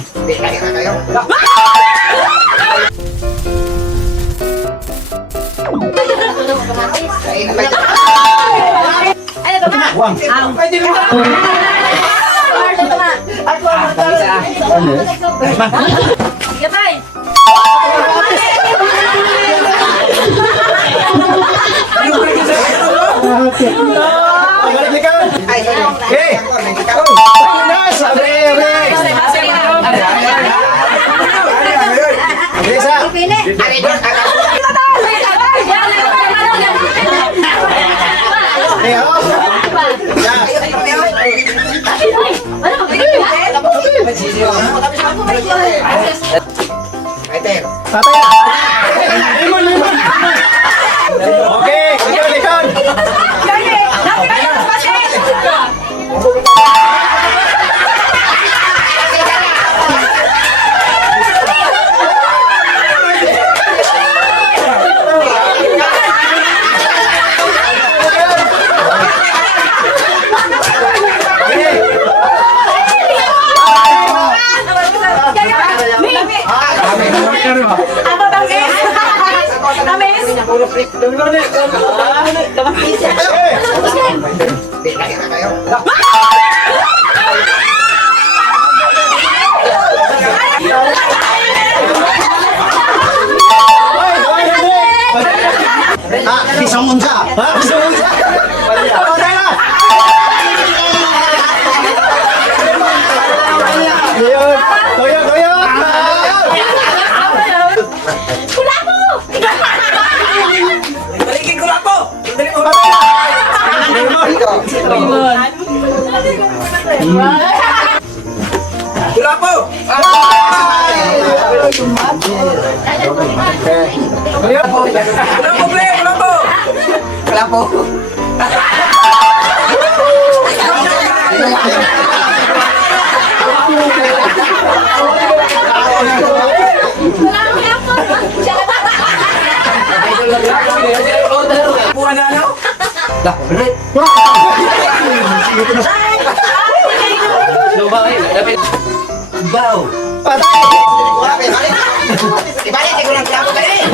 Kaya na kayo. Kain na kayo. Ay, ito na. Pwede mo na. Gatay. Ay, Hey! Okay, likod. Kaya na kayo. Pisang unsa. Pisang unsa. Toyo, toyo. Balikin ko lang po! Wala po! Wala po, pre! Wala po! Wala po. Buwan na ano? Bow! Ibalik, siguro lang klapo ka rin.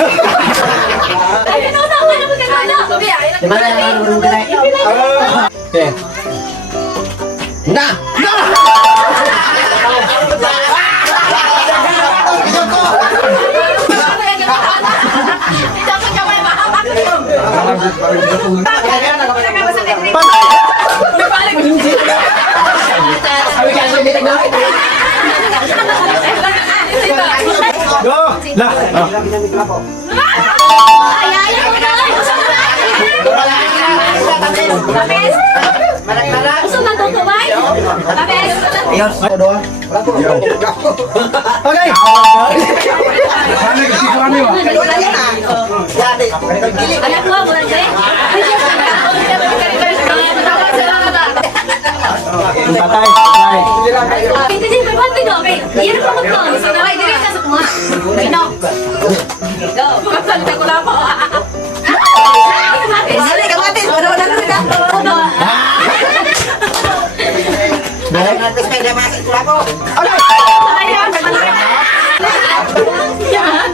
Okay. Na! Go! La! Okay! Patay!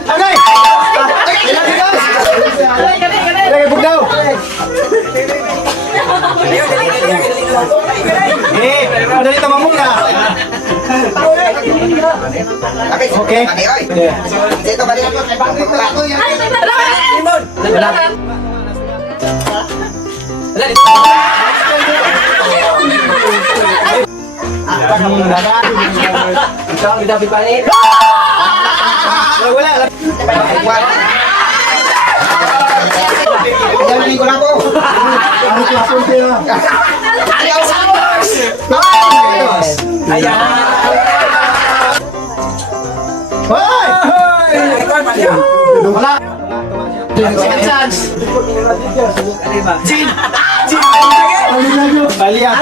Patay! Okay! Lagi bugnaw! Eh, dali tamamong na! Okay. Dito balik ako. Ikaw ang dapat palit! Wala! Dalamin ko na po. Ano ko ako sila? Ayaw sa boss! Ayan! Hoy! Ikaw ang palit! Wala! Second chance! Jin! Jin! Balian!